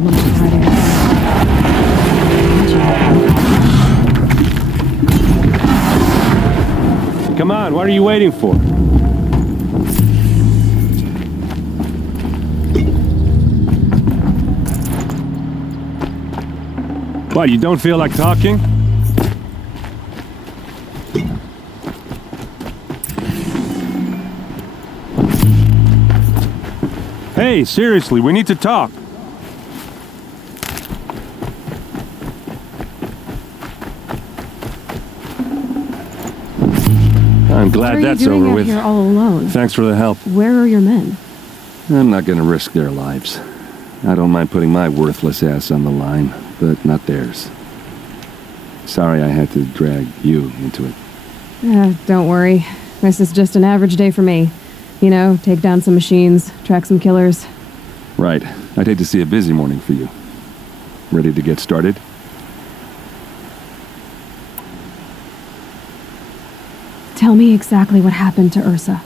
problem with Friday. Come on, what are you waiting for? What, you don't feel like talking? Hey, seriously, we need to talk. I'm glad that's over with. What are you doing out here all alone? Thanks for the help. Where are your men? I'm not gonna risk their lives. I don't mind putting my worthless ass on the line, but not theirs. Sorry I had to drag you into it. Don't worry. This is just an average day for me. You know, take down some machines, track some killers. Right. I'd hate to see a busy morning for you. Ready to get started? Tell me exactly what happened to Ursa.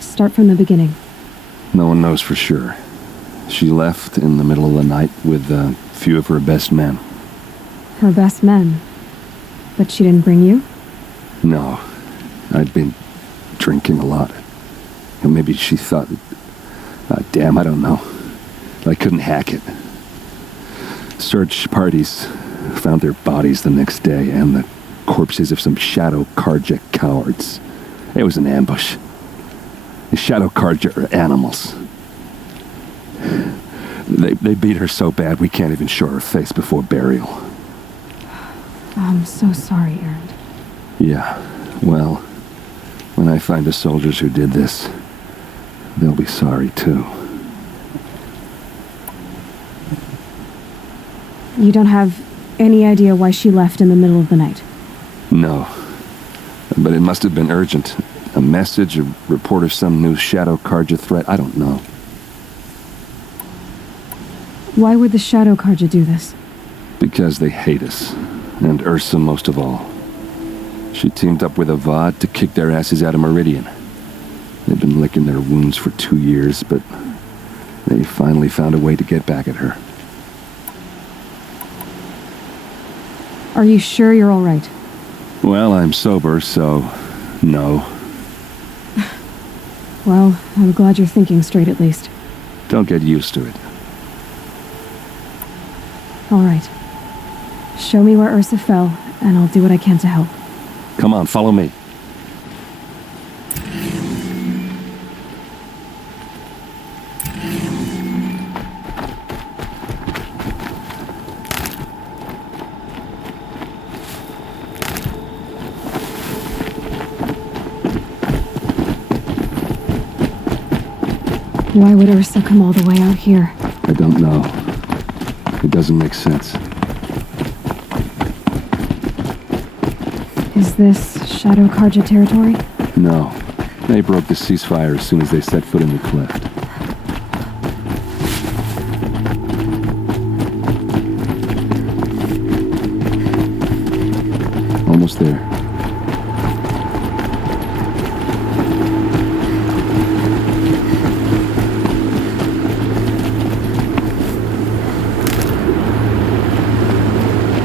Start from the beginning. No one knows for sure. She left in the middle of the night with a few of her best men. Her best men? But she didn't bring you? No. I'd been drinking a lot. And maybe she thought... damn, I don't know. I couldn't hack it. Search parties found their bodies the next day and the corpses of some Shadow Carja cowards. It was an ambush. The Shadow Carja are animals. They beat her so bad we can't even show her face before burial. I'm so sorry, Aaron. Yeah, well, when I find the soldiers who did this, they'll be sorry too. You don't have any idea why she left in the middle of the night? No. But it must have been urgent. A message, a report of some new Shadow Carja threat, I don't know. Why would the Shadow Carja do this? Because they hate us. And Ursa most of all. She teamed up with Avad to kick their asses out of Meridian. They've been licking their wounds for 2 years, but they finally found a way to get back at her. Are you sure you're all right? Well, I'm sober, so no. Well, I'm glad you're thinking straight at least. Don't get used to it. All right. Show me where Ursa fell, and I'll do what I can to help. Come on, follow me. Why would Ursa come all the way out here? I don't know. It doesn't make sense. Is this Shadow Carja territory? No. They broke the ceasefire as soon as they set foot in the cleft. Almost there.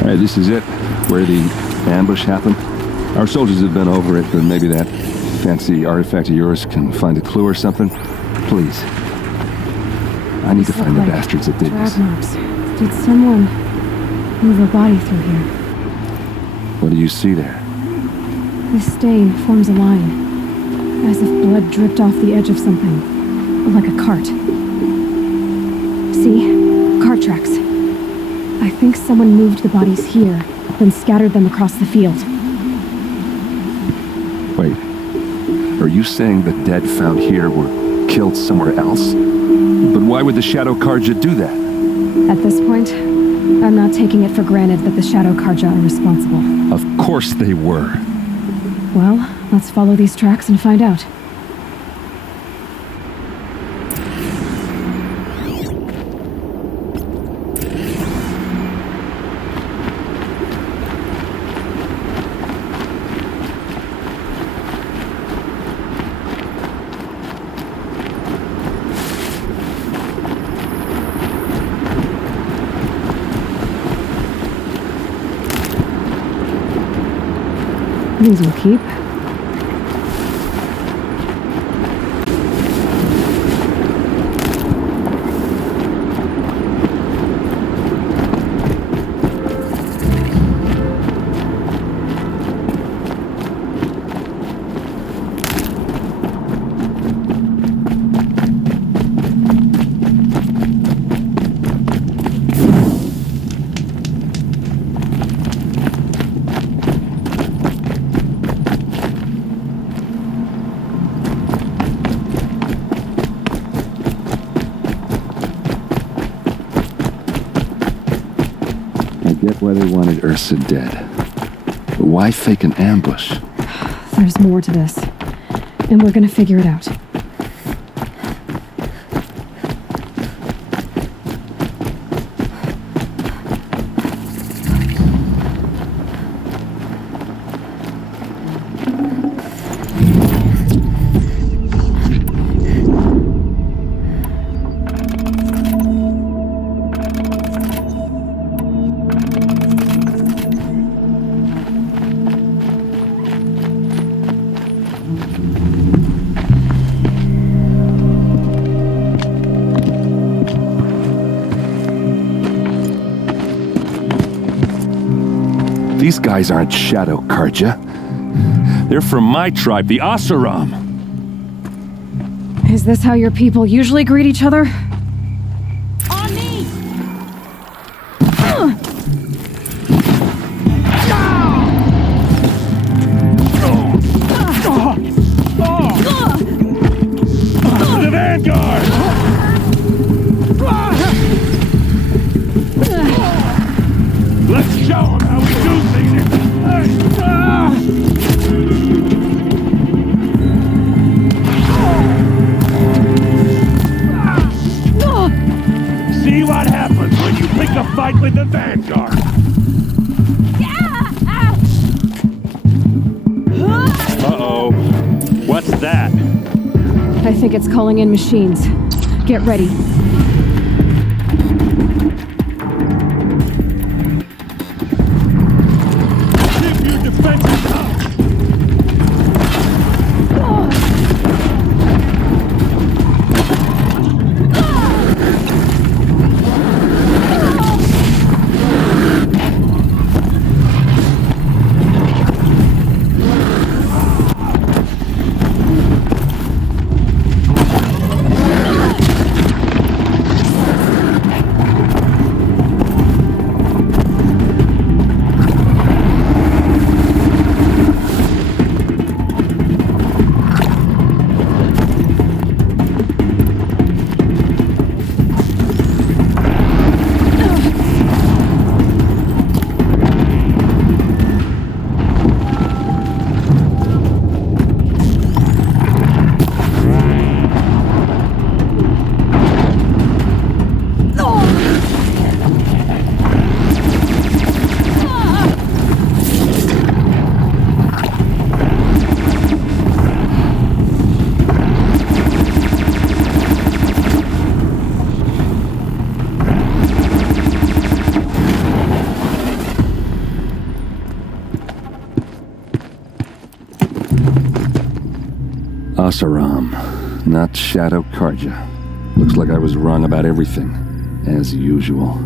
Alright, this is it. Where the ambush happened. Our soldiers have been over it, but maybe that fancy artifact of yours can find a clue or something. Please. I need to find the bastards that did this. Drag marks. Did someone move a body through here? What do you see there? This stain forms a line, as if blood dripped off the edge of something, like a cart. See? Cart tracks. I think someone moved the bodies here, then scattered them across the field. Wait. Are you saying the dead found here were killed somewhere else? But why would the Shadow Carja do that? At this point, I'm not taking it for granted that the Shadow Carja are responsible. Of course they were. Well, let's follow these tracks and find out. These will keep. Get why they wanted Ursa dead. But why fake an ambush? There's more to this. And we're gonna figure it out. These guys aren't Shadow Karja. They're from my tribe, the Oseram. Is this how your people usually greet each other? On me! The Vanguard! Let's show them how we do things! See what happens when you pick a fight with the Vanguard! Uh-oh. What's that? I think it's calling in machines. Get ready. Keep your defenses up! Oseram, not Shadow Karja. Looks like I was wrong about everything, as usual.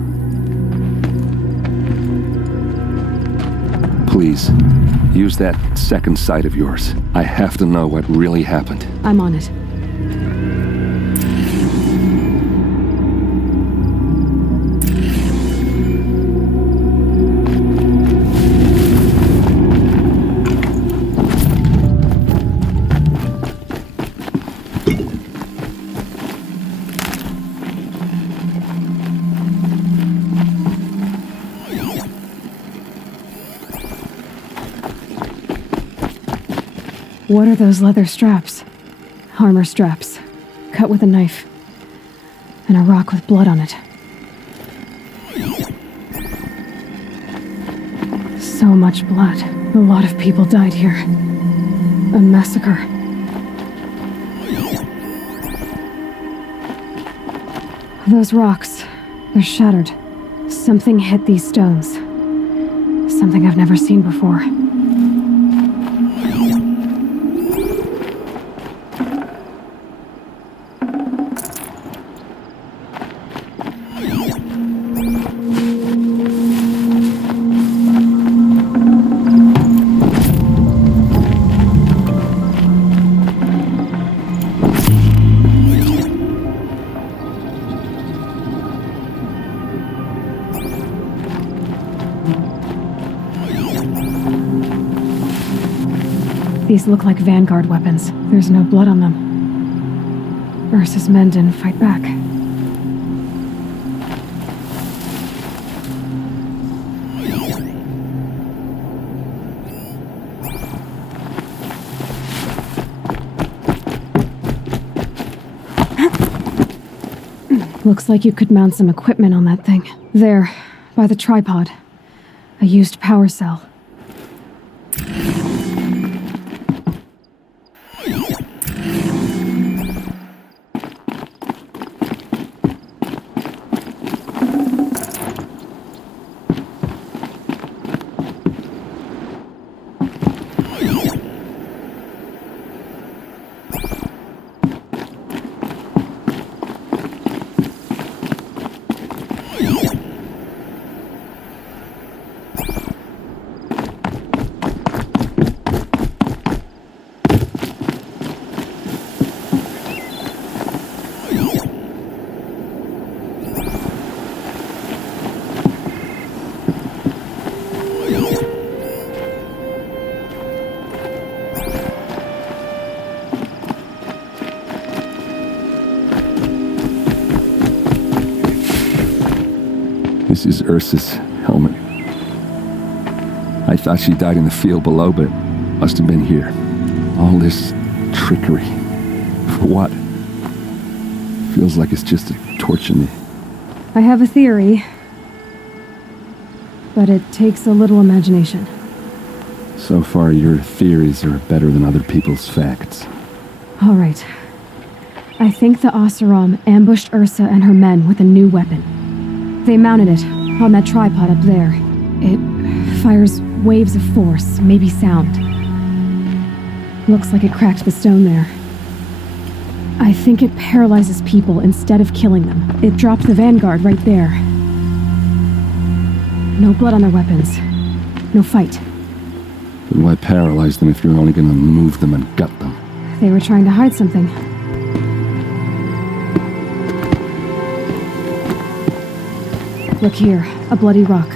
Please, use that second sight of yours. I have to know what really happened. I'm on it. What are those leather straps? Armor straps, cut with a knife, and a rock with blood on it. So much blood. A lot of people died here. A massacre. Those rocks, they're shattered. Something hit these stones. Something I've never seen before. These look like Vanguard weapons. There's no blood on them. Ursa's men didn't fight back. Looks like you could mount some equipment on that thing. There, by the tripod. A used power cell. This is Ursa's helmet. I thought she died in the field below, but must have been here. All this trickery. For what? Feels like it's just to torture me. I have a theory, but it takes a little imagination. So far, your theories are better than other people's facts. All right. I think the Oseram ambushed Ursa and her men with a new weapon. They mounted it on that tripod up there. It fires waves of force, maybe sound. Looks like it cracked the stone there. I think it paralyzes people instead of killing them. It dropped the Vanguard right there. No blood on their weapons. No fight. Then why paralyze them if you're only gonna move them and gut them? They were trying to hide something. Look here, a bloody rock.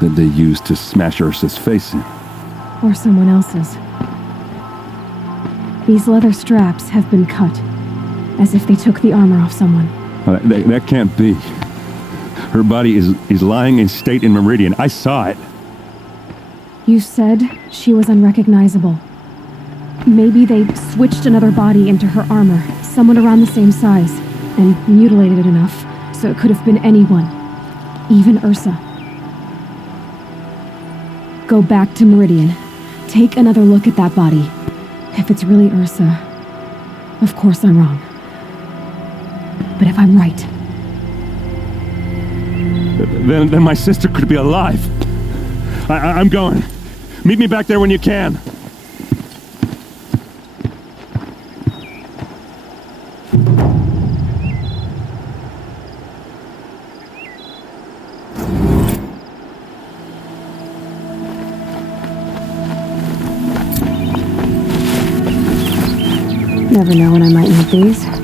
That they used to smash Ursa's face in. Or someone else's. These leather straps have been cut, as if they took the armor off someone. That can't be. Her body is lying in state in Meridian. I saw it. You said she was unrecognizable. Maybe they switched another body into her armor, someone around the same size, and mutilated it enough so it could have been anyone, even Ursa. Go back to Meridian. Take another look at that body. If it's really Ursa, of course I'm wrong. But if I'm right... Then my sister could be alive. I'm going. Meet me back there when you can. Never know when I might need these.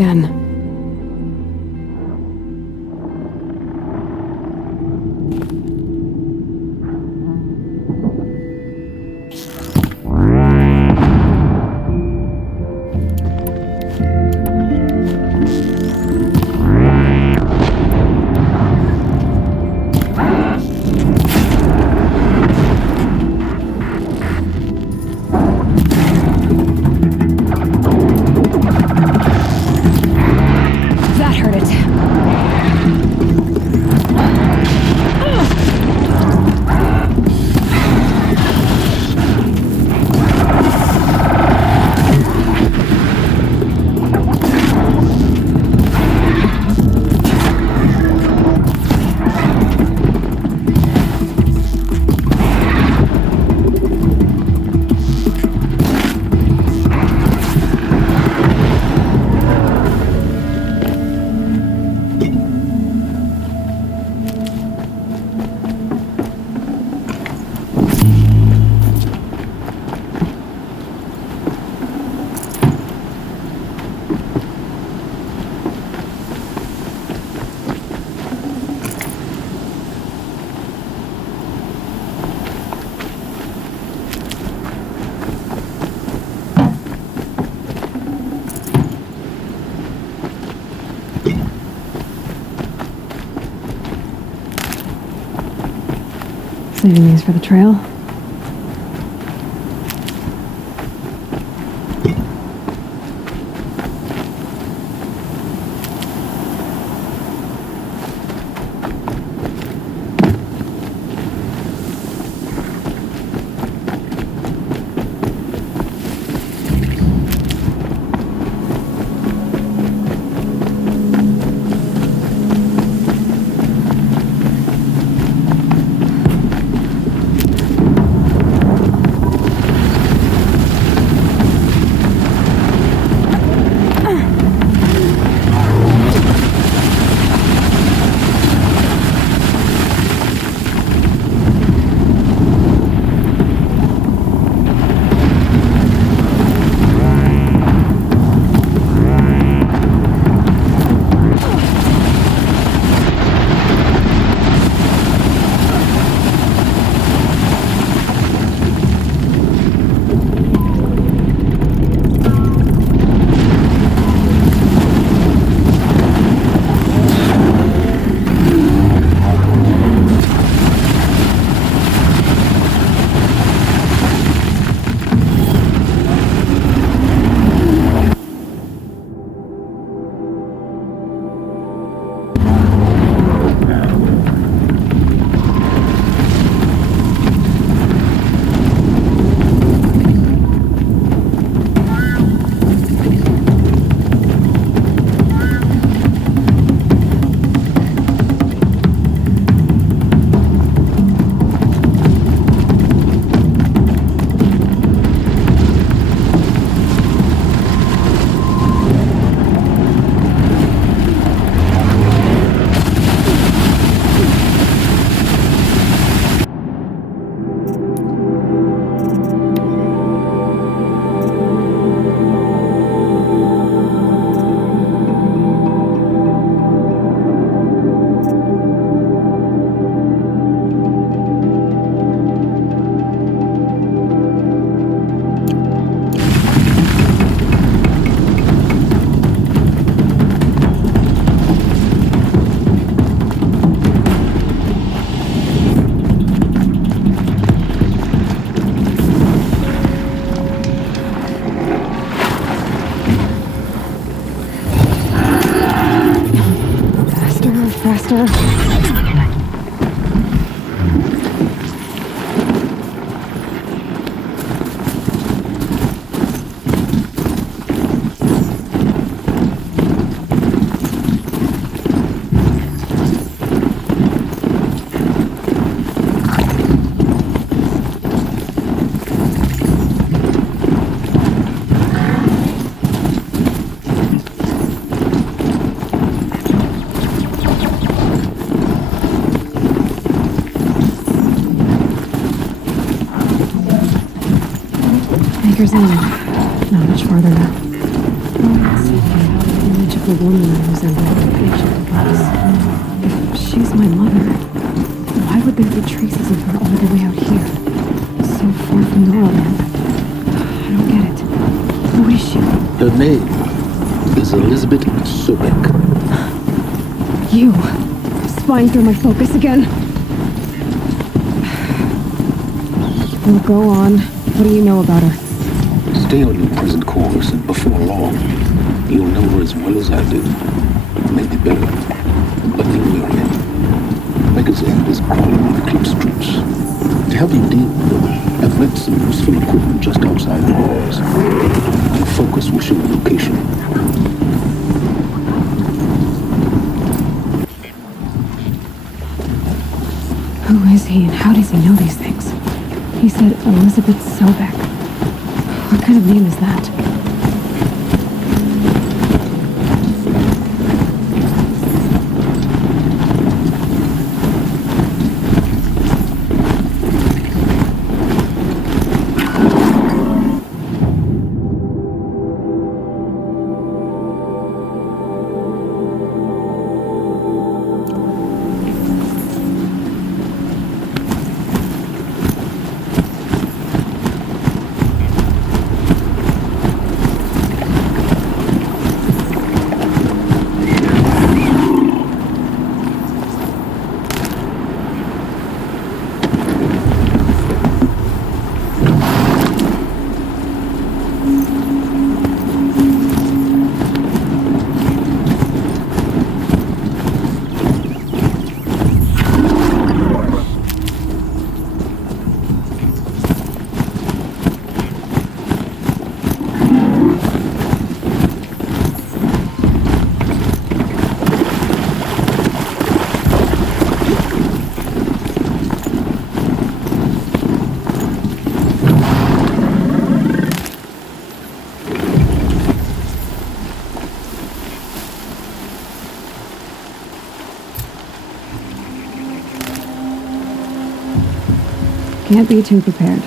again. That hurt it. Saving these for the trail. Faster. Anchor's in. Not much farther now. Let's see how the village the woman I was under an ancient device. If she's my mother, why would there be traces of her all the way out here? So far from the land. I don't get it. Who is she? Her name is Elizabeth Sobek. You. Spying through my focus again? Well, go on. What do you know about her? Stay on your present course, and before long, you'll know her as well as I do. Maybe better, but you will. Mega's end is crawling on the cliff strips. To help you deal with her, I've left some useful equipment just outside the walls. Your focus will show the location. Who is he and how does he know these things? He said Elizabeth Sobek. What kind of name is that? Can't be too prepared.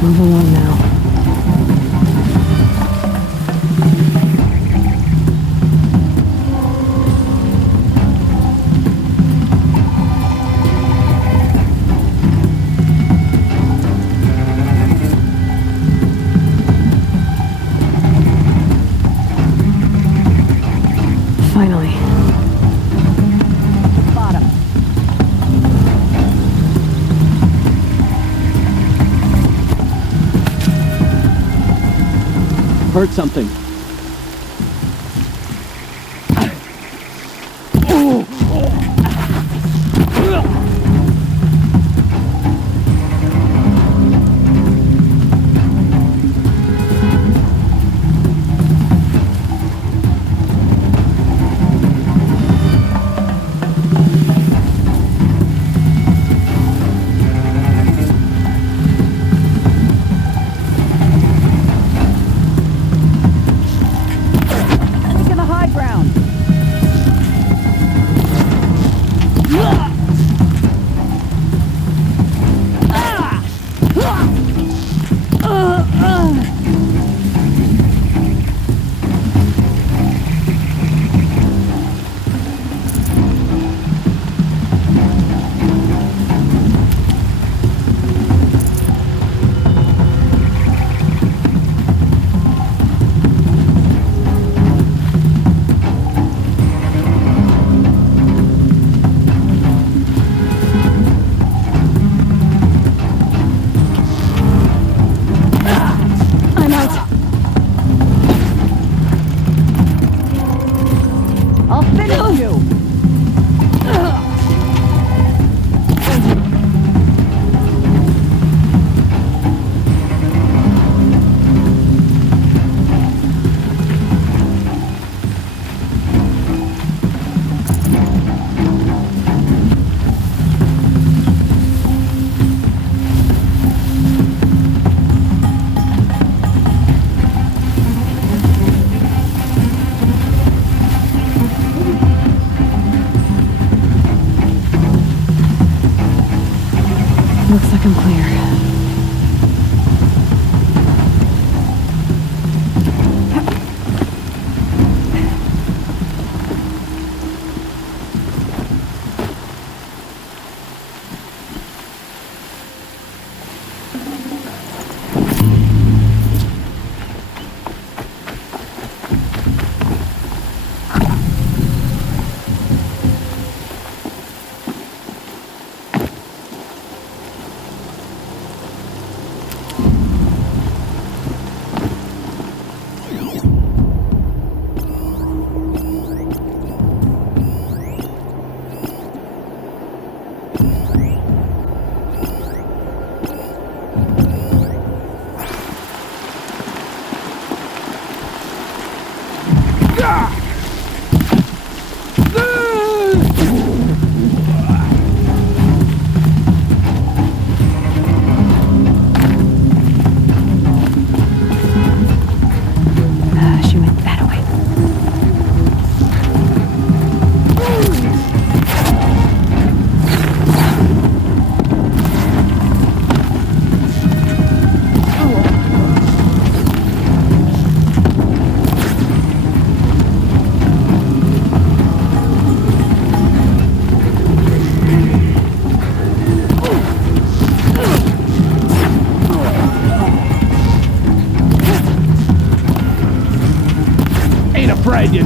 Move along now. Finally. Bottom. Heard something. clear. She went that way. Ain't afraid you.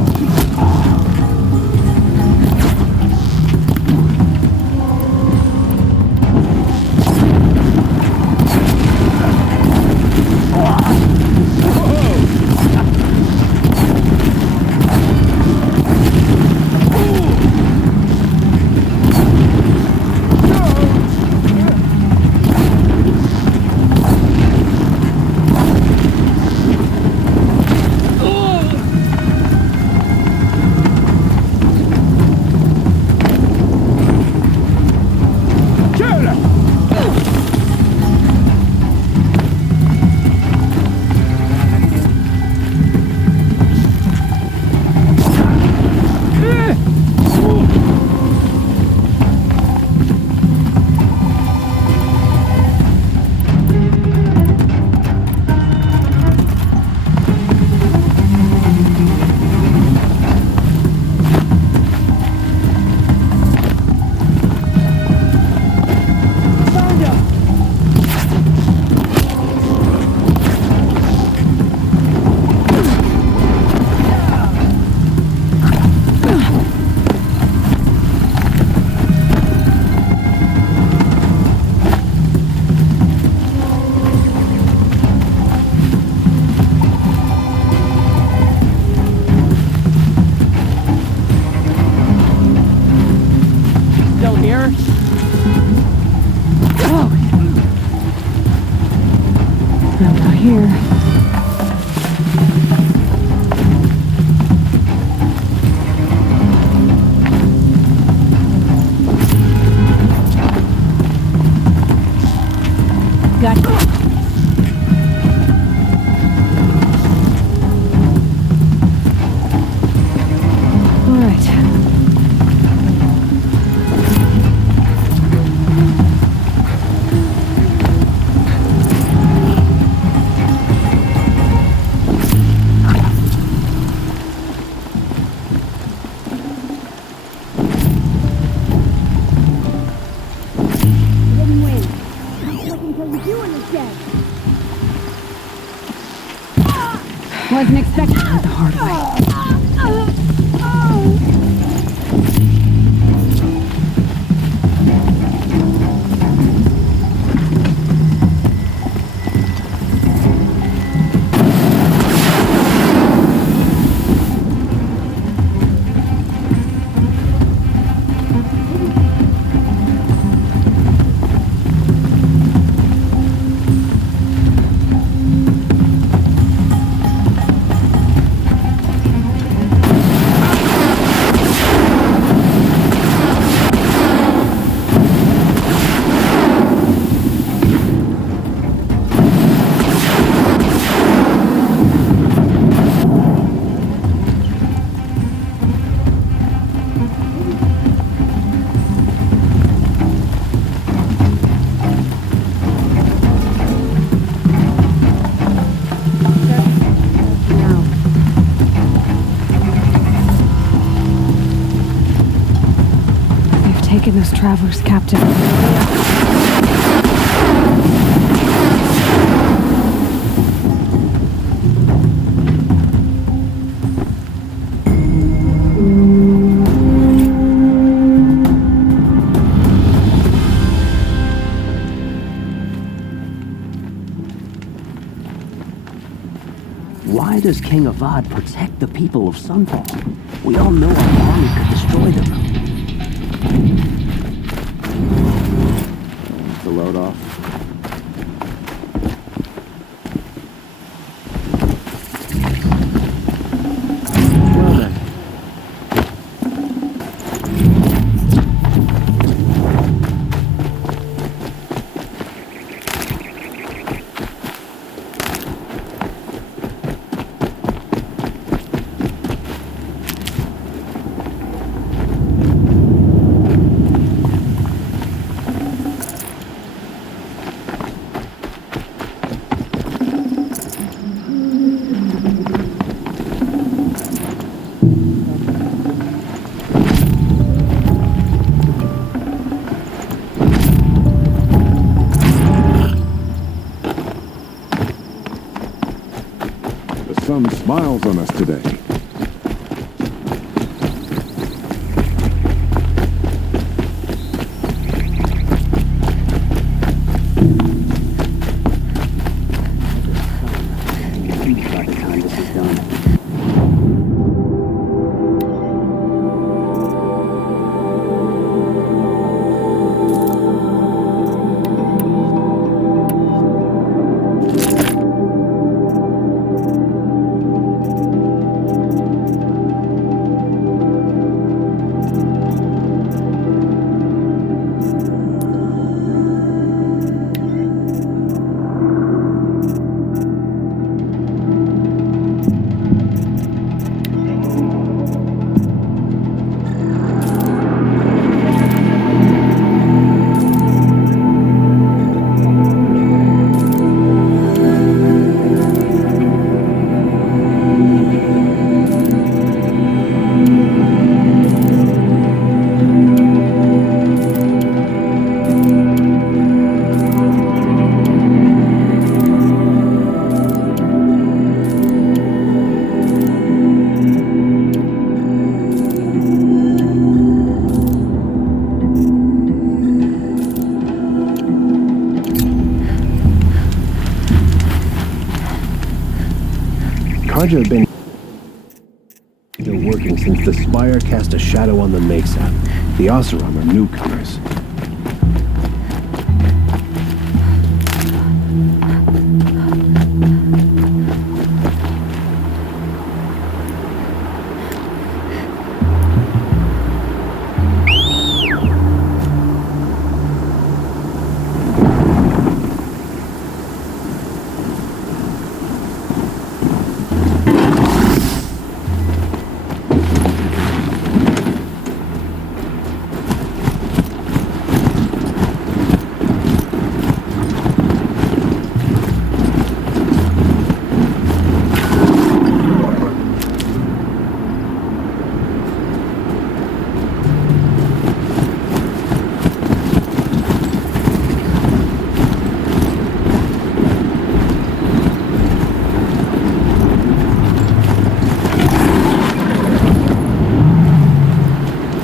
Still here? I'm not here. Got it. All right. Wasn't expecting it the hard way. taken those travelers captive. Why does King Avad protect the people of Sunfall? We all know our army could destroy them. The load off. Well then. The sun smiles on us today. By the time this is done. Carja have been working since the Spire cast a shadow on the Mesa. The Oseram are newcomers.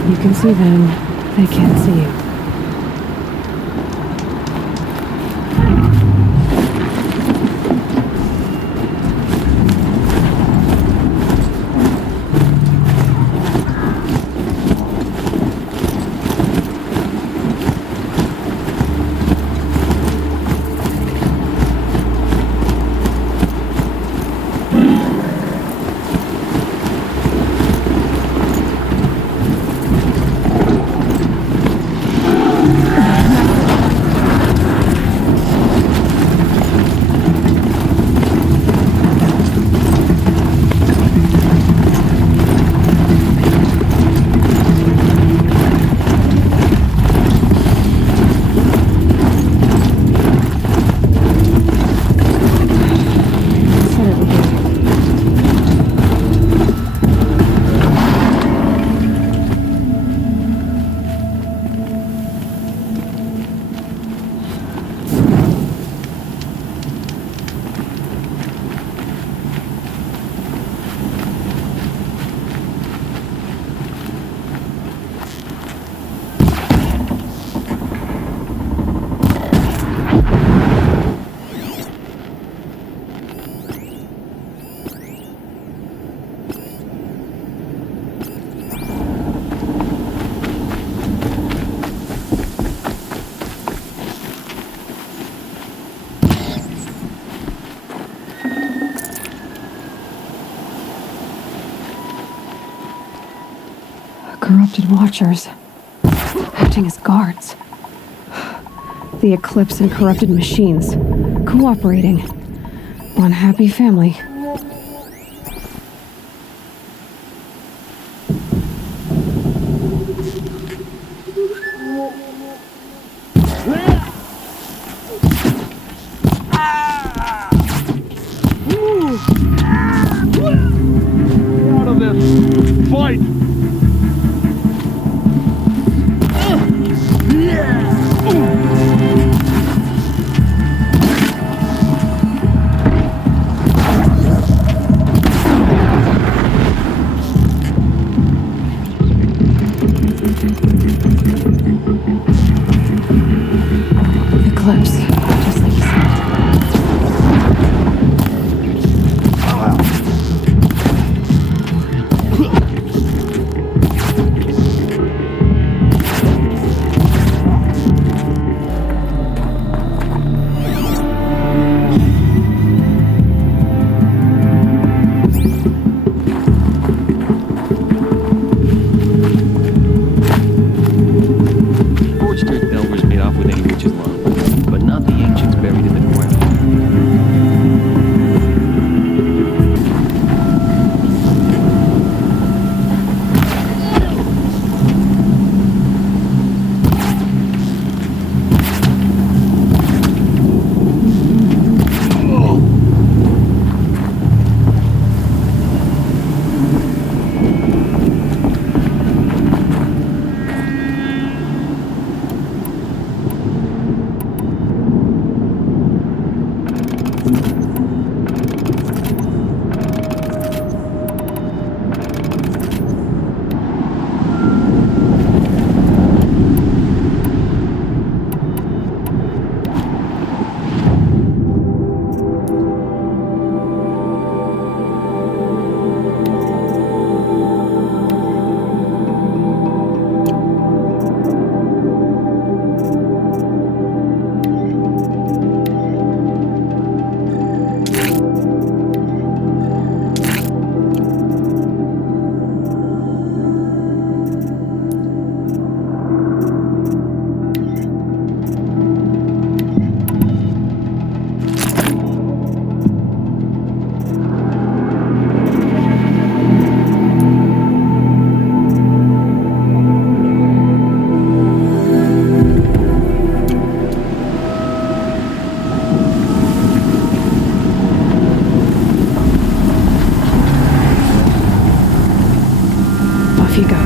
You can see them, they can't see you. Corrupted Watchers. Acting as guards. The Eclipse and corrupted machines. Cooperating. One happy family. Out of this! Fight! Eclipse. Just like you said. Forged Earth Elvers made off with any witch's love, but not the ancients buried in the ground. Off you go.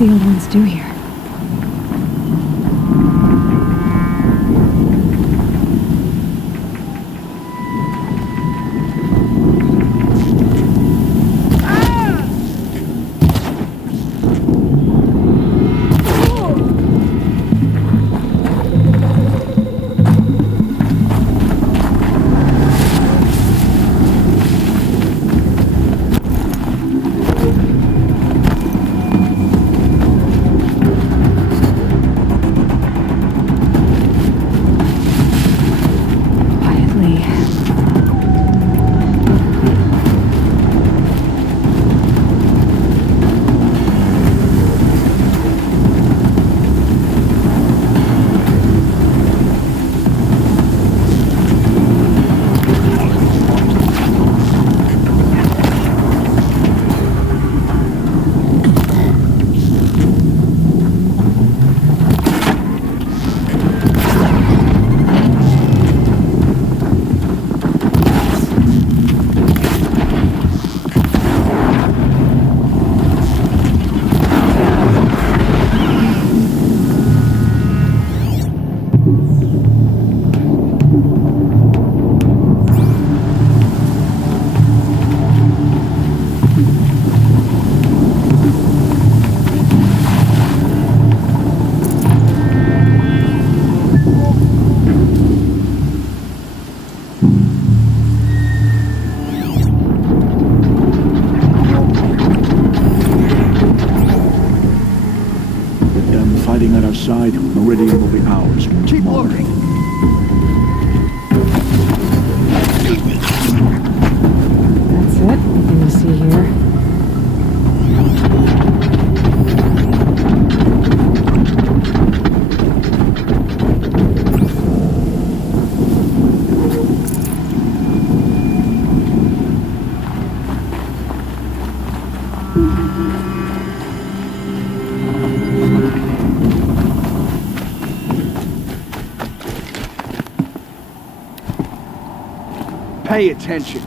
The old ones do here. our side, Meridian will be ours. Keep looking! That's it. Nothing to see here. Pay attention.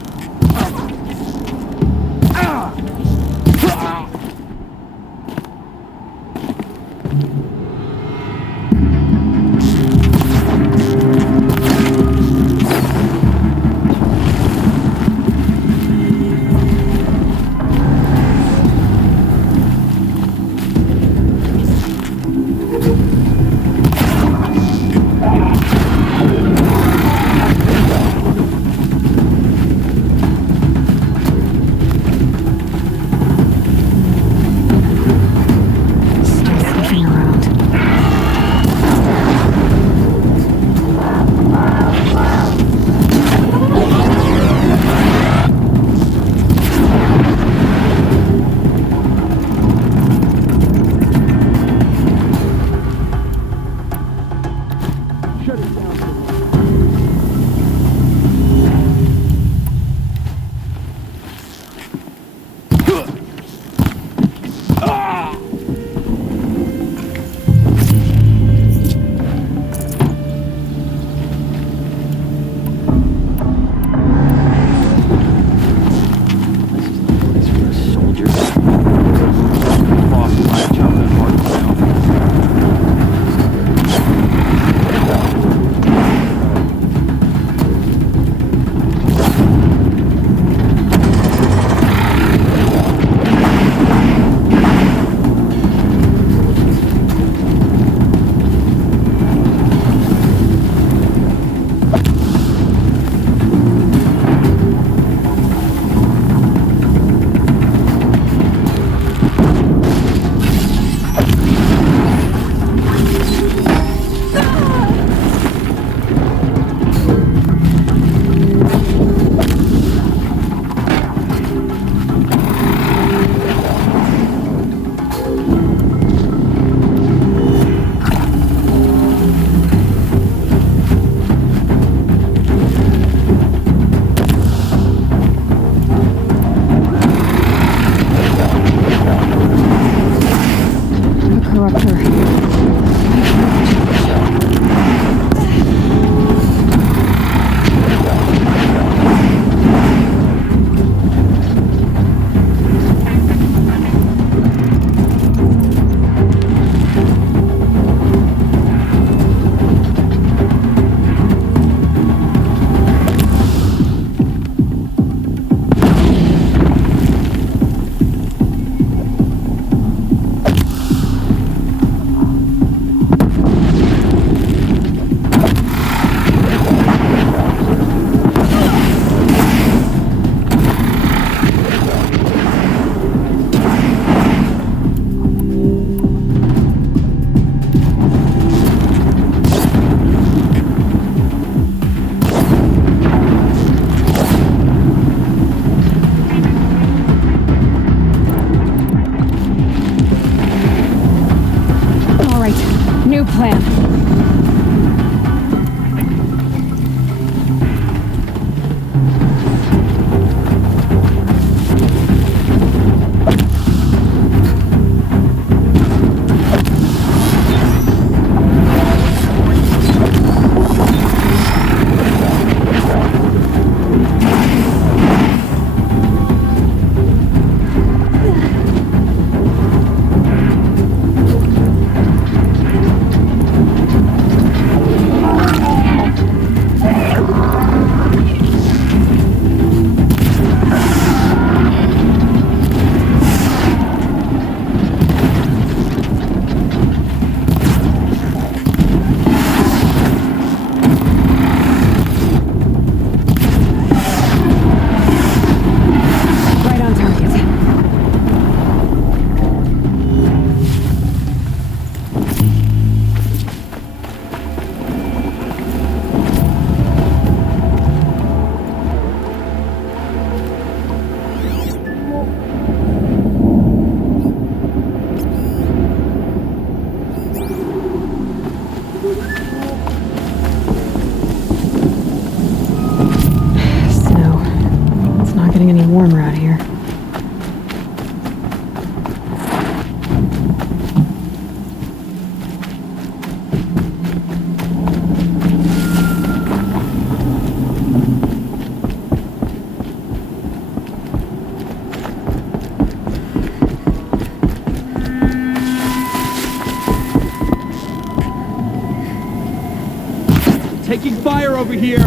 taking fire over here!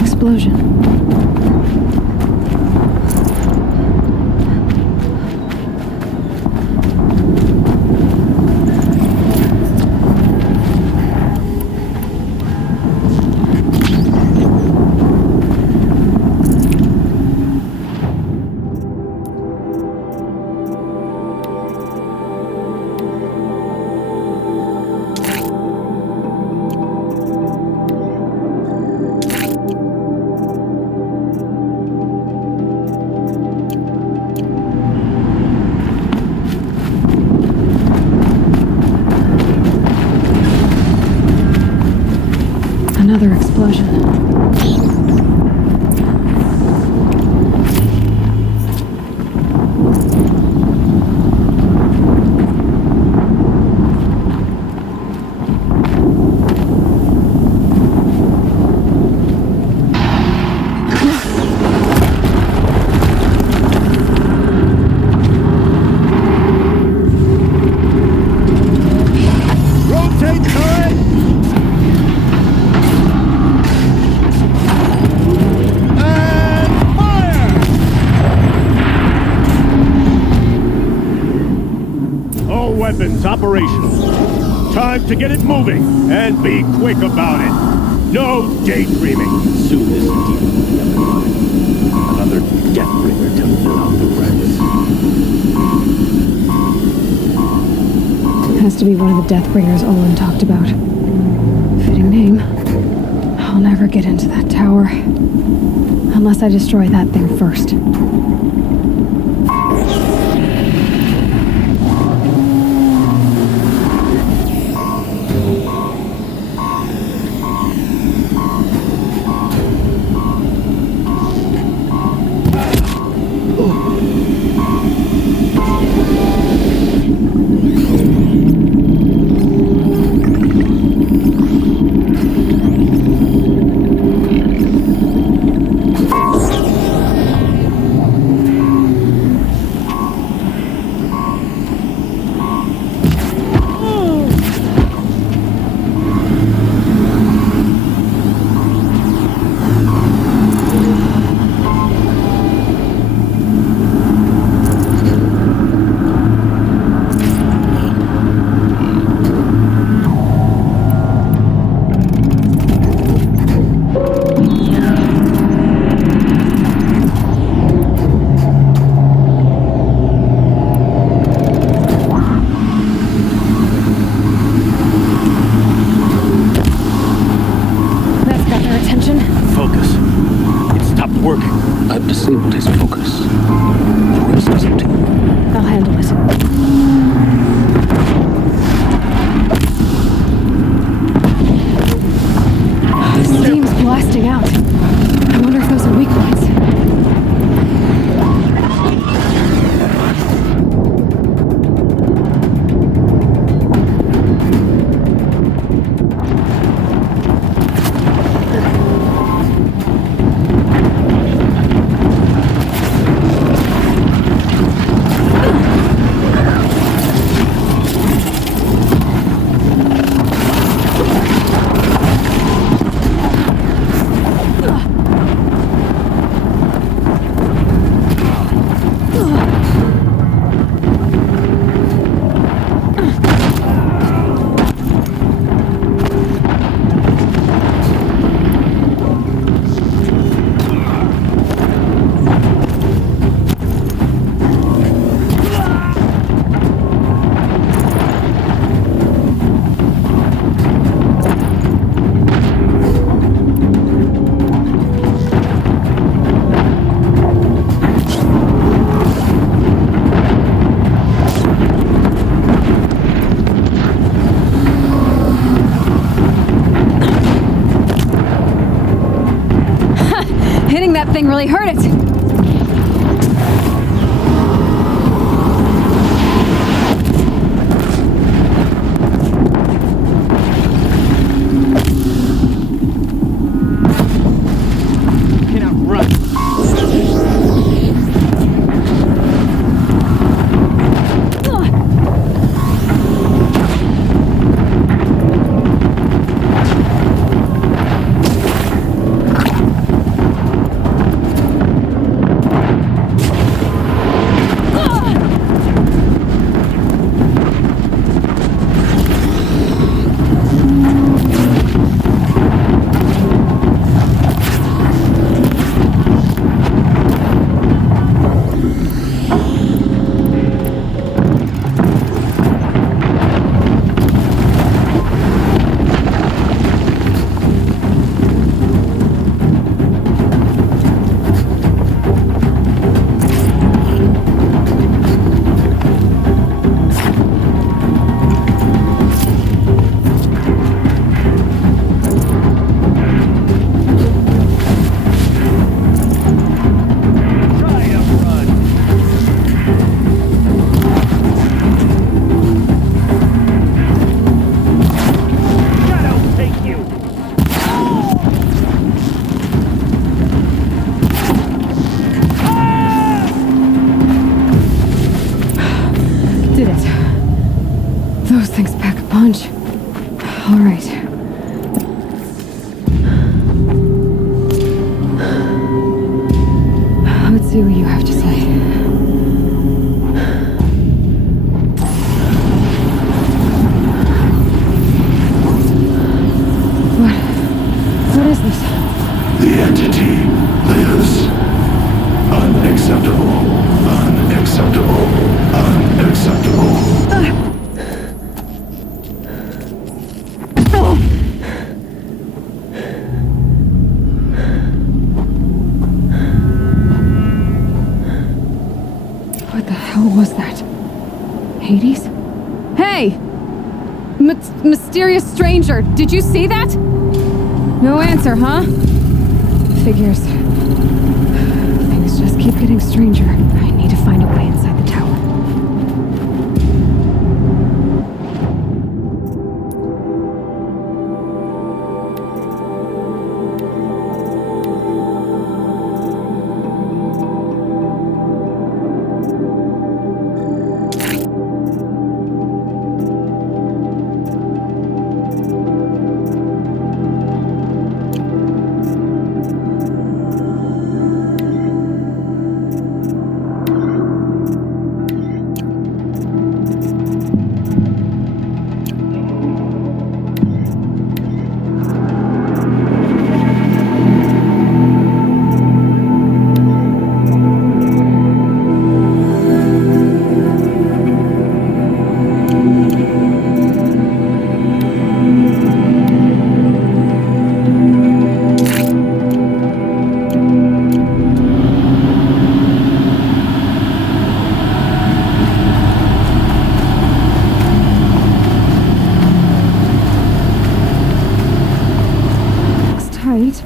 Explosion. Another explosion. Rotate turret! And fire! All weapons operational. Time to get it moving, and be quick about it. No daydreaming. Soon this demon will never mind. Another Deathbringer to fill out the ranks. Has to be one of the Deathbringers Olin talked about. Fitting name. I'll never get into that tower. Unless I destroy that thing first. thing really hurt it. Did it. Those things pack a punch. All right. Let's see what you have to say. What is this? The entity lives. Unacceptable. Unacceptable. Unacceptable. What the hell was that? Hades? Hey! Mysterious stranger, did you see that? No answer, huh? Figures. Things just keep getting stranger. I need to find a way inside the tower.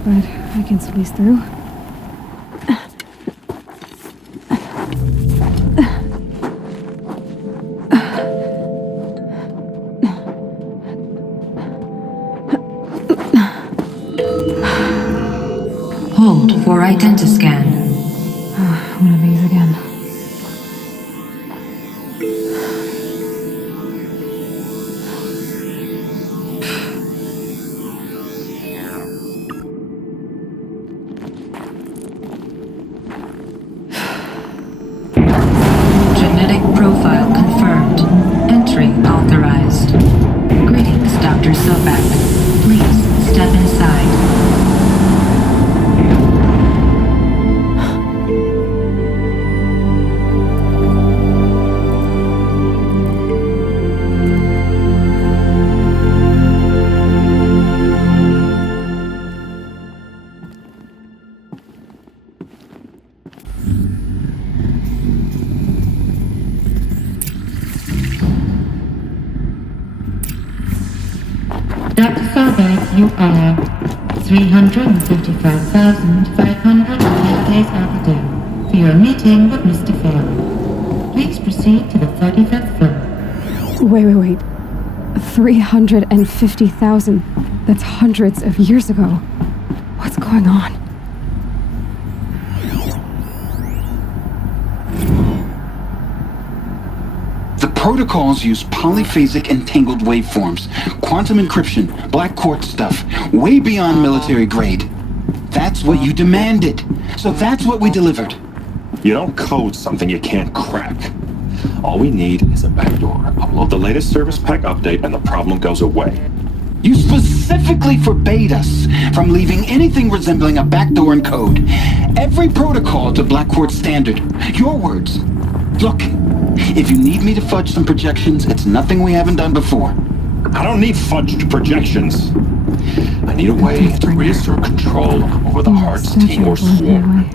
But I can squeeze through. Hold for identiscan. One of these again. Genetic profile confirmed. Entry authorized. Greetings, Dr. Sobek. Please step inside. Dr. Sobek, you are 355,500 days overdue for your meeting with Mr. Phillip. Please proceed to the 35th floor. Wait. 350,000. That's hundreds of years ago. What's going on? The protocols use polyphasic entangled waveforms, quantum encryption, black quartz stuff, way beyond military grade. That's what you demanded. So that's what we delivered. You don't code something you can't crack. All we need is a backdoor. Upload the latest service pack update and the problem goes away. You specifically forbade us from leaving anything resembling a backdoor in code. Every protocol to Black Quartz standard. Your words. Look, if you need me to fudge some projections, it's nothing we haven't done before. I don't need fudged projections. I need a way to reassert control over the Heart's team or swarm.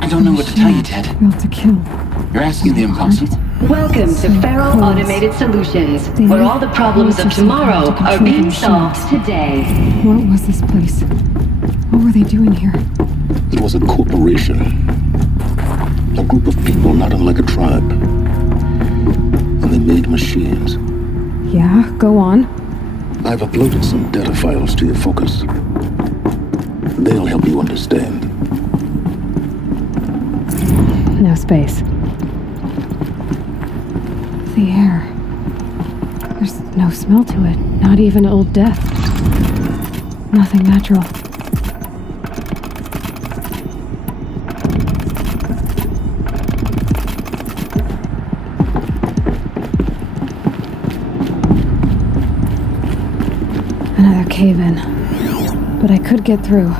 I don't know what to tell you, Ted. Built to kill. You're asking the impossible. Welcome to Feral Automated Solutions, where all the problems of tomorrow are being solved today. What was this place? What were they doing here? It was a corporation. A group of people not unlike a tribe. And they made machines. Yeah, go on. I've uploaded some data files to your focus. They'll help you understand. No space. The air. There's no smell to it. Not even old death. Nothing natural. Another cave-in. But I could get through.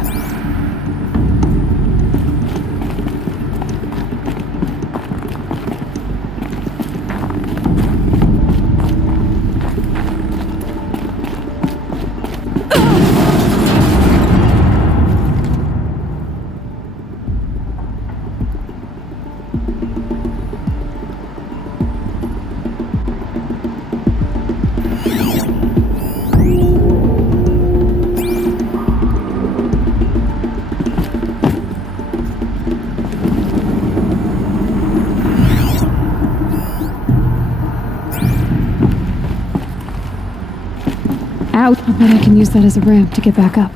Out. I bet I can use that as a ramp to get back up.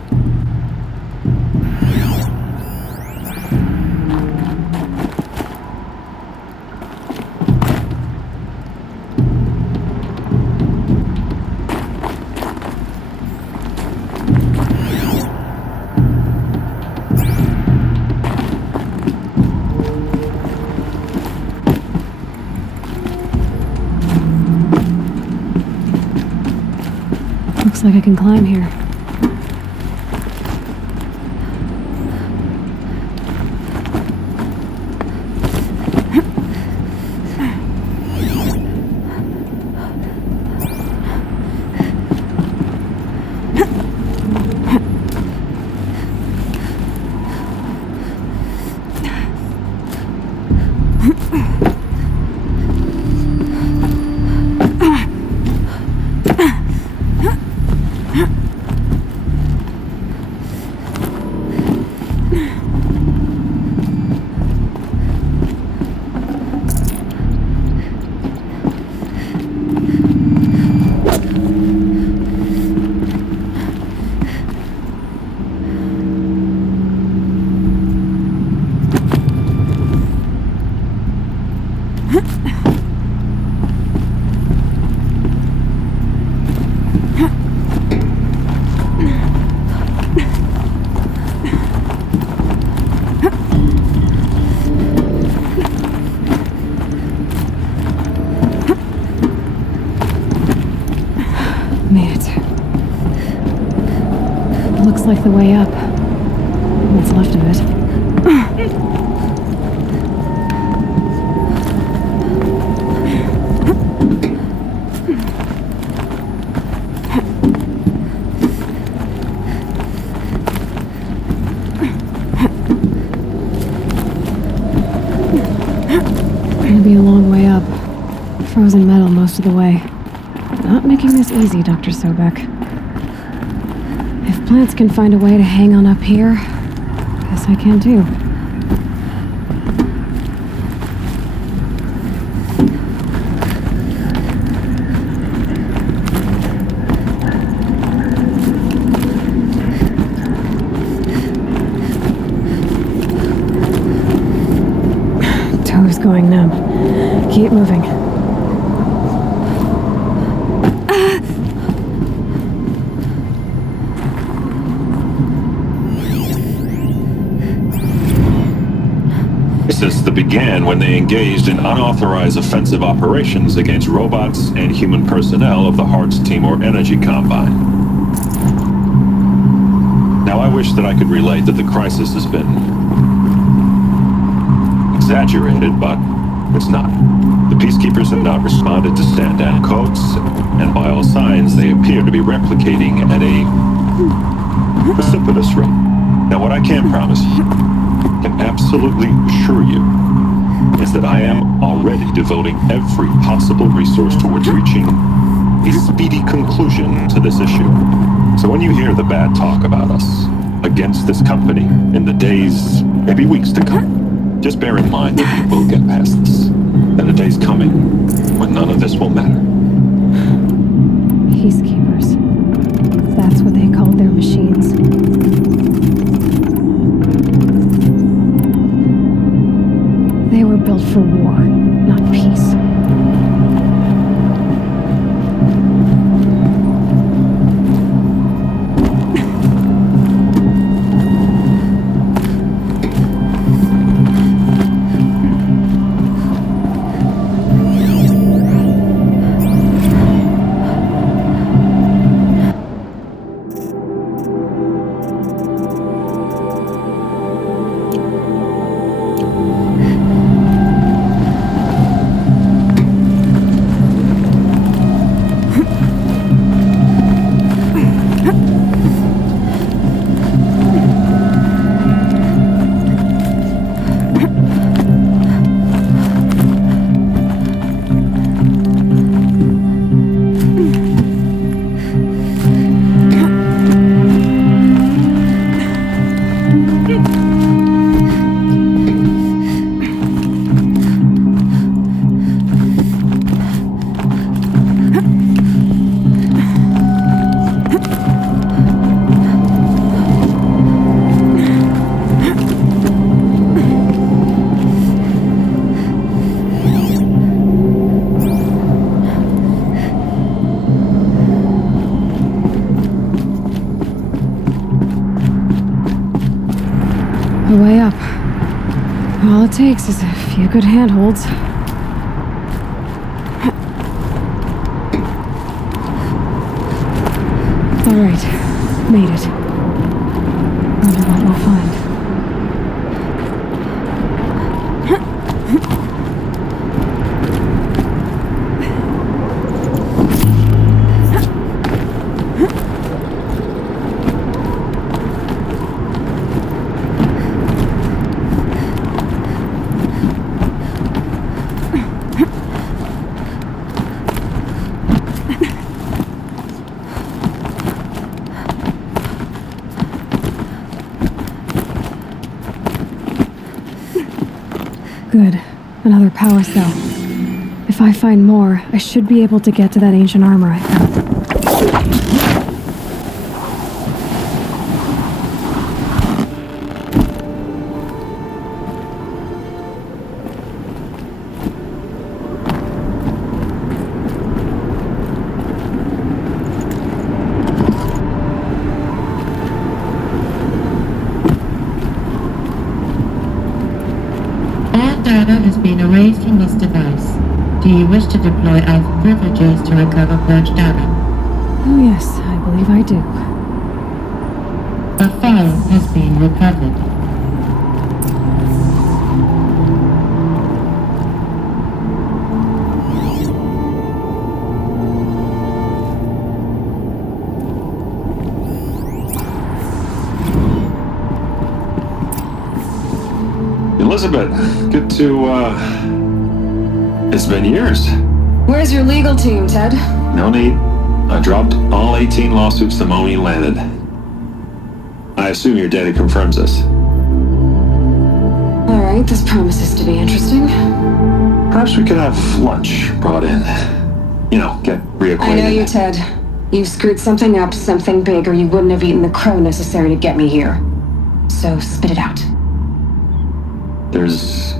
Looks like I can climb here. Made it. Looks like the way up. What's left of it. Gonna be a long way up. Frozen metal most of the way. Not making this easy, Dr. Sobek. If plants can find a way to hang on up here, guess I can too. Toe's going numb. Keep moving. That began when they engaged in unauthorized offensive operations against robots and human personnel of the Hearts Timor Energy Combine. Now, I wish that I could relate that the crisis has been exaggerated, but it's not. The Peacekeepers have not responded to stand-down codes, and by all signs, they appear to be replicating at a precipitous rate. Now, what I can promise you, can absolutely assure you, is that I am already devoting every possible resource towards reaching a speedy conclusion to this issue. So when you hear the bad talk about us against this company in the days, maybe weeks to come, just bear in mind that we will get past this. And a day's coming when none of this will matter. Peacekeepers. That's what they called their machines. They were built for war, not peace. The way up. All it takes is a few good handholds. All right, made it. Wonder what we'll find. Good. Another power cell. If I find more, I should be able to get to that ancient armor I found. Data has been erased from this device. Do you wish to deploy Alpha privileges to recover purged data? Oh yes, I believe I do. A file has been recovered. Elizabeth, good to, it's been years. Where's your legal team, Ted? No need. I dropped all 18 lawsuits the moment you landed. I assume your data confirms this. Alright, this promises to be interesting. Perhaps we could have lunch brought in. You know, get reacquainted. I know you, Ted. You screwed something up, something big, or you wouldn't have eaten the crow necessary to get me here. So spit it out. There's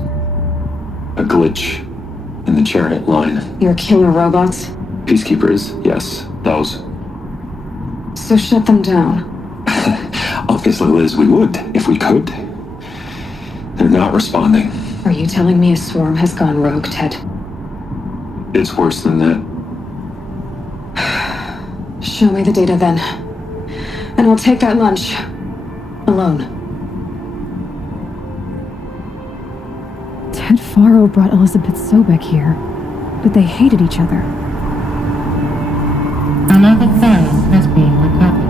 a glitch in the chariot line. Your killer robots? Peacekeepers, yes, those. So shut them down. Obviously, Liz, we would, if we could. They're not responding. Are you telling me a swarm has gone rogue, Ted? It's worse than that. Show me the data then. And I'll take that lunch. Alone. Ted Faro brought Elizabeth Sobek here, but they hated each other. Another file has been recovered.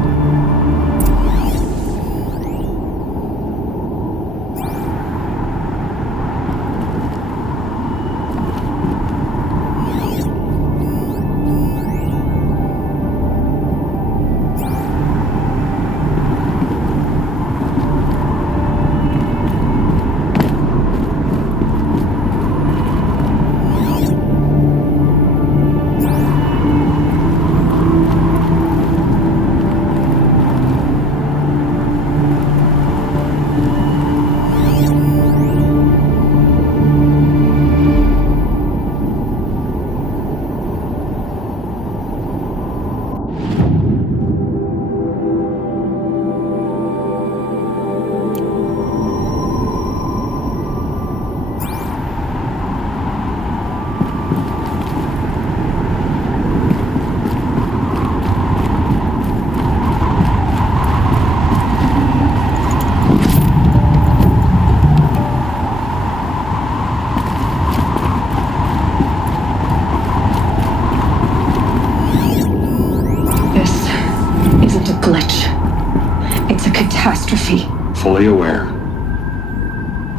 Catastrophe. Fully aware.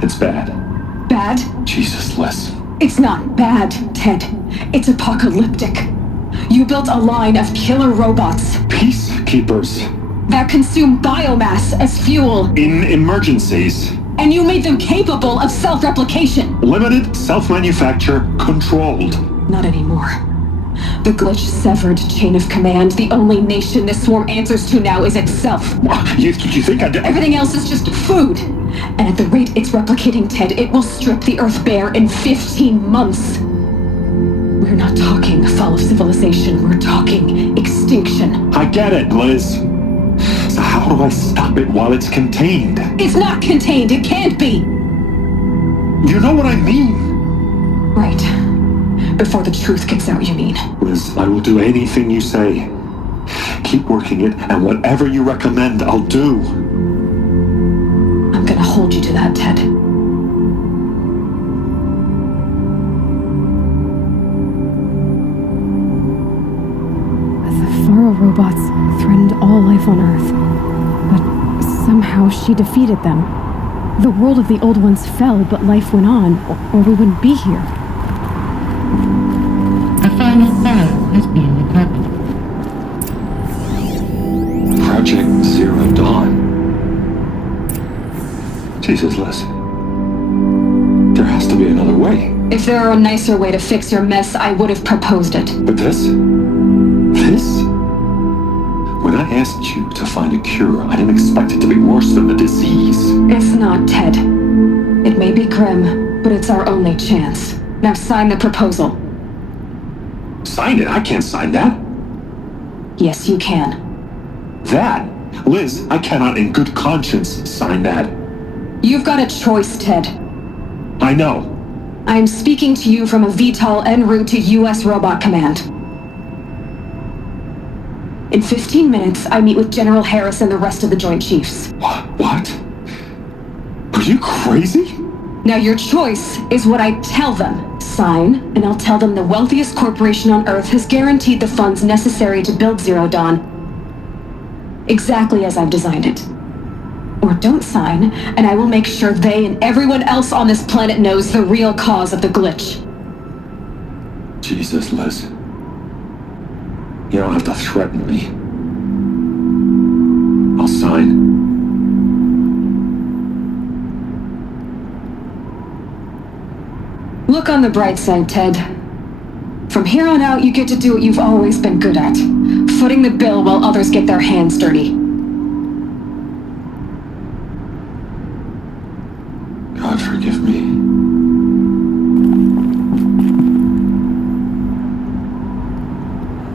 It's bad. Bad? Jesus, Liz. It's not bad, Ted. It's apocalyptic. You built a line of killer robots. Peacekeepers. That consume biomass as fuel. In emergencies. And you made them capable of self-replication. Limited, self-manufacture, controlled. Not anymore. The glitch severed chain of command. The only nation this swarm answers to now is itself. You think I did? Everything else is just food. And at the rate it's replicating, Ted, it will strip the Earth bare in 15 months. We're not talking fall of civilization. We're talking extinction. I get it, Liz. So how do I stop it while it's contained? It's not contained. It can't be. You know what I mean? Right. Before the truth gets out, you mean? Liz, I will do anything you say. Keep working it, and whatever you recommend, I'll do. I'm gonna hold you to that, Ted. The Faro robots threatened all life on Earth, but somehow she defeated them. The world of the old ones fell, but life went on, or we wouldn't be here. A final file has been recovered. Project Zero Dawn. Jesus, Liz. There has to be another way. If there were a nicer way to fix your mess, I would have proposed it. But this? When I asked you to find a cure, I didn't expect it to be worse than the disease. It's not, Ted. It may be grim, but it's our only chance. Now sign the proposal. Sign it? I can't sign that. Yes, you can. That? Liz, I cannot in good conscience sign that. You've got a choice, Ted. I know. I am speaking to you from a VTOL en route to U.S. Robot Command. In 15 minutes, I meet with General Harris and the rest of the Joint Chiefs. What? Are you crazy? Now your choice is what I tell them. Sign, and I'll tell them the wealthiest corporation on Earth has guaranteed the funds necessary to build Zero Dawn. Exactly as I've designed it. Or don't sign, and I will make sure they and everyone else on this planet knows the real cause of the glitch. Jesus, Liz. You don't have to threaten me. I'll sign. Look on the bright side, Ted. From here on out, you get to do what you've always been good at. Footing the bill while others get their hands dirty. God forgive me.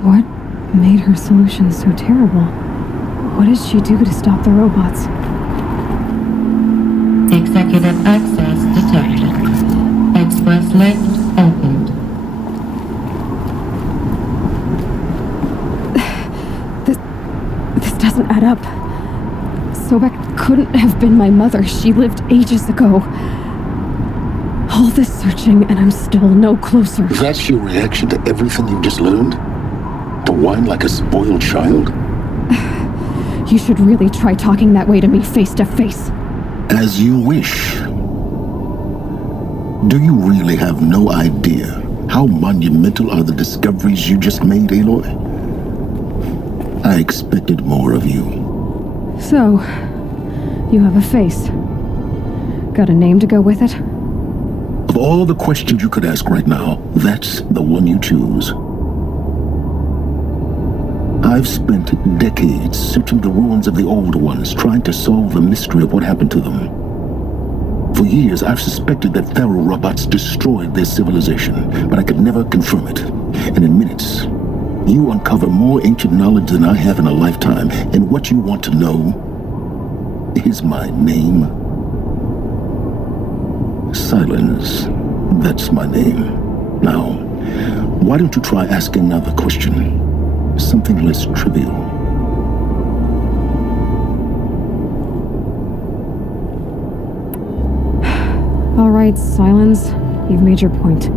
What made her solution so terrible? What did she do to stop the robots? Executive access detected. Express lift opened. This doesn't add up. Sobek couldn't have been my mother. She lived ages ago. All this searching, and I'm still no closer. That's your reaction to everything you've just learned? To whine like a spoiled child? You should really try talking that way to me face to face. As you wish. Do you really have no idea how monumental are the discoveries you just made, Aloy? I expected more of you. So, you have a face. Got a name to go with it? Of all the questions you could ask right now, that's the one you choose. I've spent decades searching the ruins of the old ones, trying to solve the mystery of what happened to them. For years, I've suspected that Faro robots destroyed their civilization, but I could never confirm it. And in minutes, you uncover more ancient knowledge than I have in a lifetime, and what you want to know is my name. Silence. That's my name. Now, why don't you try asking another question? Something less trivial. All right, Silence. You've made your point.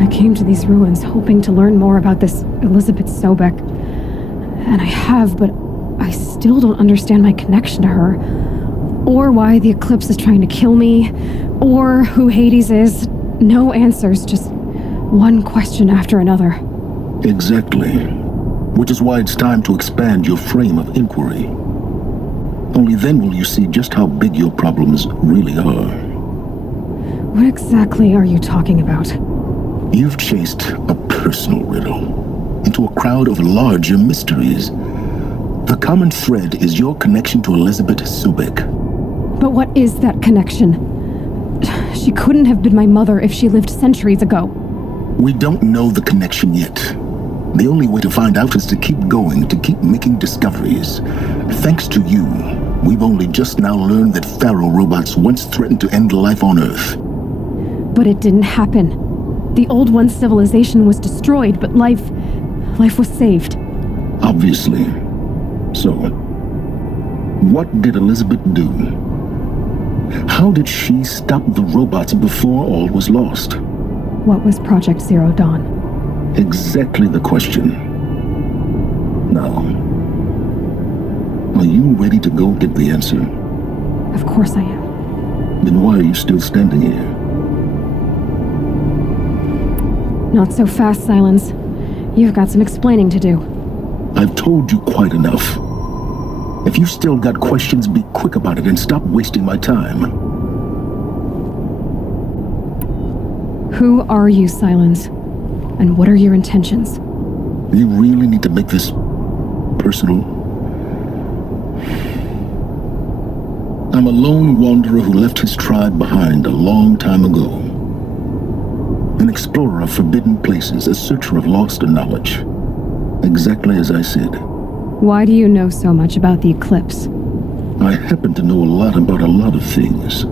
I came to these ruins hoping to learn more about this Elizabeth Sobek. And I have, but I still don't understand my connection to her. Or why the Eclipse is trying to kill me. Or who Hades is. No answers, just one question after another. Exactly. Which is why it's time to expand your frame of inquiry. Only then will you see just how big your problems really are. What exactly are you talking about? You've chased a personal riddle into a crowd of larger mysteries. The common thread is your connection to Elizabeth Sobek. But what is that connection? She couldn't have been my mother if she lived centuries ago. We don't know the connection yet. The only way to find out is to keep going, to keep making discoveries. Thanks to you, we've only just now learned that Faro robots once threatened to end life on Earth. But it didn't happen. The Old One's civilization was destroyed, but life was saved. Obviously. So, what did Elizabeth do? How did she stop the robots before all was lost? What was Project Zero Dawn? Exactly the question. Now, are you ready to go get the answer? Of course I am. Then why are you still standing here? Not so fast, Silence. You've got some explaining to do. I've told you quite enough. If you still got questions, be quick about it and stop wasting my time. Who are you, Silence? And what are your intentions? You really need to make this personal? I'm a lone wanderer who left his tribe behind a long time ago. An explorer of forbidden places, a searcher of lost knowledge. Exactly as I said. Why do you know so much about the Eclipse? I happen to know a lot about a lot of things.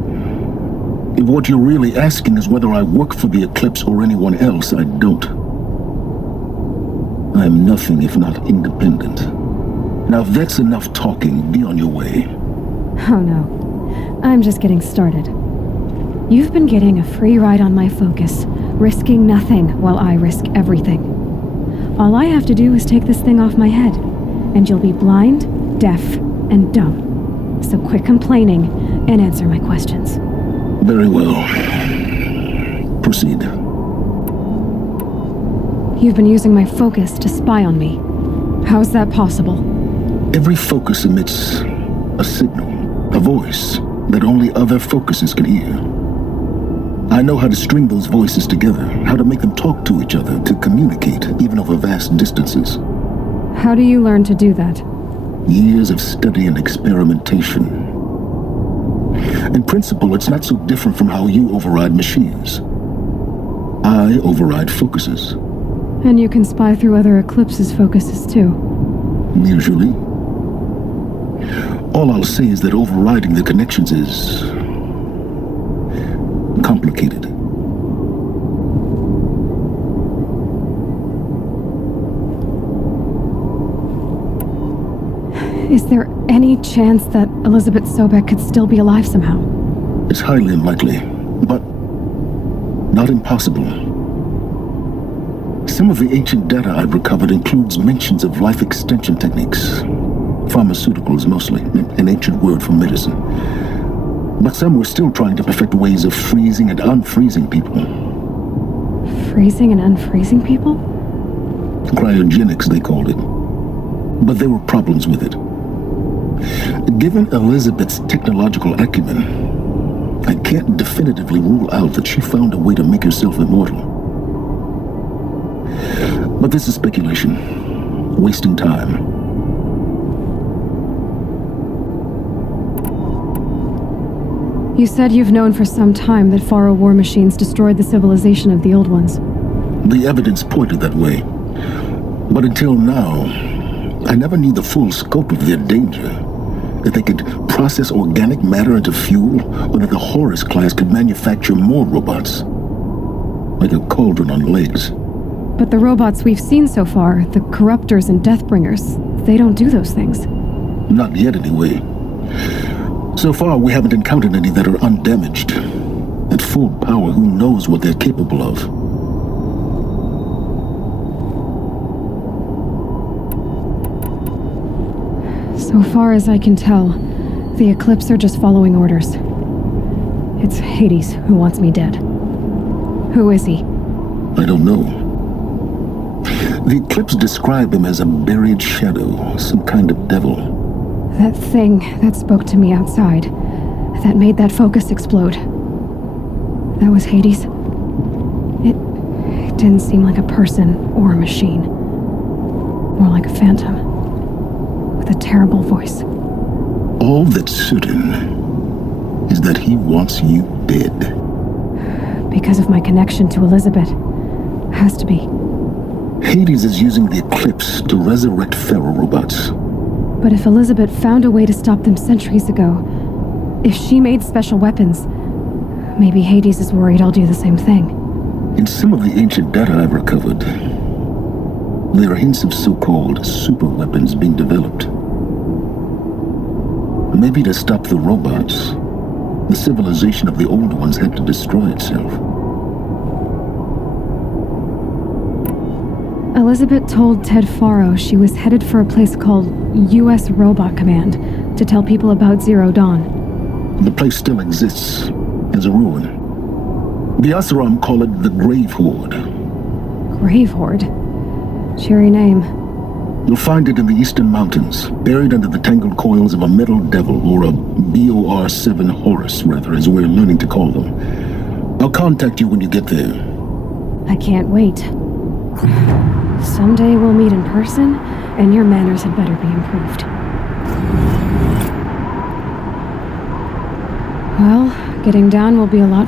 If what you're really asking is whether I work for the Eclipse or anyone else, I don't. I am nothing if not independent. Now if that's enough talking, be on your way. Oh no. I'm just getting started. You've been getting a free ride on my focus, risking nothing while I risk everything. All I have to do is take this thing off my head, and you'll be blind, deaf, and dumb. So quit complaining and answer my questions. Very well. Proceed. You've been using my focus to spy on me. How is that possible? Every focus emits a signal, a voice that only other focuses can hear. I know how to string those voices together, how to make them talk to each other, to communicate, even over vast distances. How do you learn to do that? Years of study and experimentation. In principle, it's not so different from how you override machines. I override focuses. And you can spy through other Eclipse's focuses too. Usually. All I'll say is that overriding the connections is complicated. Is there any chance that Elizabeth Sobek could still be alive somehow? It's highly unlikely, but not impossible. Some of the ancient data I've recovered includes mentions of life extension techniques. Pharmaceuticals mostly, an ancient word for medicine. But some were still trying to perfect ways of freezing and unfreezing people. Freezing and unfreezing people? Cryogenics, they called it. But there were problems with it. Given Elizabeth's technological acumen, I can't definitively rule out that she found a way to make herself immortal. But this is speculation, wasting time. You said you've known for some time that Faro war machines destroyed the civilization of the Old Ones. The evidence pointed that way. But until now, I never knew the full scope of their danger. That they could process organic matter into fuel, or that the Horus class could manufacture more robots. Like a cauldron on legs. But the robots we've seen so far, the Corruptors and Deathbringers, they don't do those things. Not yet, anyway. So far, we haven't encountered any that are undamaged. At full power, who knows what they're capable of? So far as I can tell, the Eclipse are just following orders. It's Hades who wants me dead. Who is he? I don't know. The Eclipse describe him as a buried shadow, some kind of devil. That thing that spoke to me outside, that made that focus explode. That was Hades. It didn't seem like a person or a machine. More like a phantom. With a terrible voice. All that's certain is that he wants you dead. Because of my connection to Elizabeth. Has to be. Hades is using the Eclipse to resurrect Faro robots. But if Elizabeth found a way to stop them centuries ago, if she made special weapons, maybe Hades is worried I'll do the same thing. In some of the ancient data I've recovered, there are hints of so-called super weapons being developed. Maybe to stop the robots, the civilization of the Old Ones had to destroy itself. Elizabeth told Ted Faro she was headed for a place called U.S. Robot Command to tell people about Zero Dawn. The place still exists, as a ruin. The Oseram call it the Grave Horde. Grave Horde? Cheery name. You'll find it in the Eastern Mountains, buried under the tangled coils of a metal devil, or a BOR-7 Horus, rather, as we're learning to call them. I'll contact you when you get there. I can't wait. Someday we'll meet in person, and your manners had better be improved. Well, getting down will be a lot